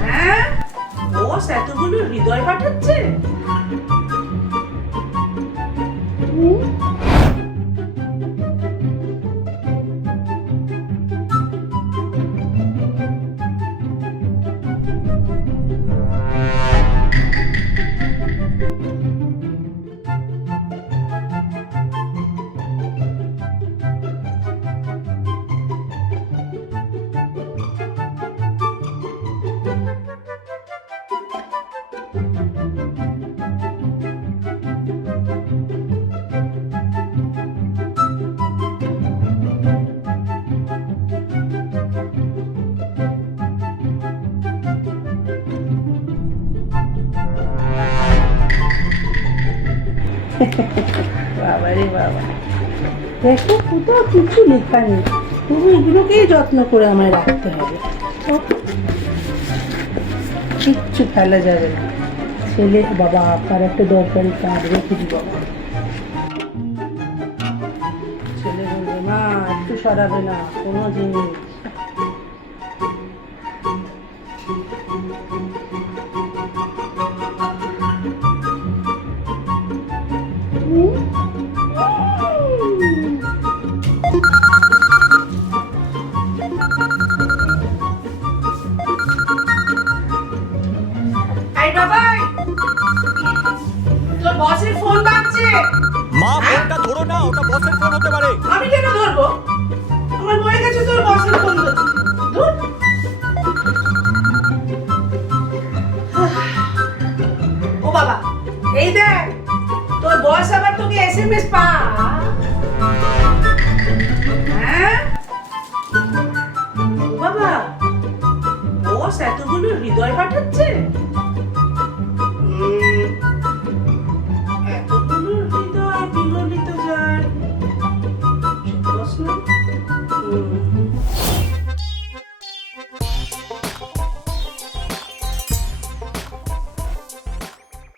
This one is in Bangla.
হ্যাঁ, বস এতগুলো হৃদয় পাঠাচ্ছে? বাবা রে বাবা, দেখো কোথাও কিছু লেখা নেই, তবু এগুলোকেই যত্ন করে আমায় রাখতে হবে। কিচ্ছু ফেলা যাবে না। ছেলে বাবা আপনার একটা দরকারি কাজ রেখে দি বাবা। ছেলে বলবে মা একটু সরাবে না কোনো জিনিস। তোর বসের ফোন বাজছে। মা ফোনটা ধরো না, ওটা বসের ফোন হতে পারে। আমি কেন ধরবো? আমার মনে গেছে তোর বসের ফোন ধরছে। ধুর। ও বাবা, এই দেখ তোর বস আবার তোকে এসএমএস পা। হ্যাঁ ও বাবা, বস এতগুলো হৃদয় পাঠাচ্ছে?